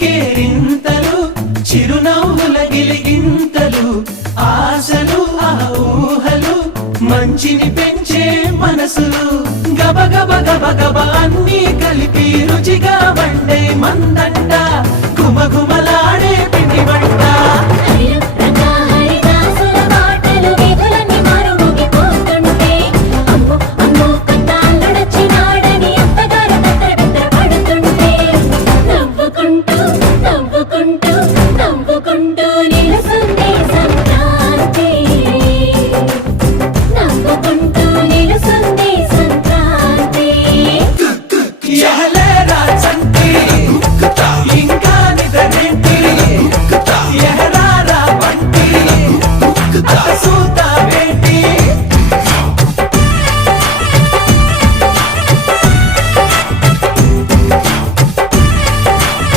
కేరింతలు చిరునవ్వుల గిలిగింతలు ఆశలు ఆ ఊహలు మంచిని పెంచే మనసులు గబ గబ గబ గబ అన్నీ కలిపి రుచిగా వండే మందంట గుమగుమలాడే పిండి వంట నవ్వుకుంటూ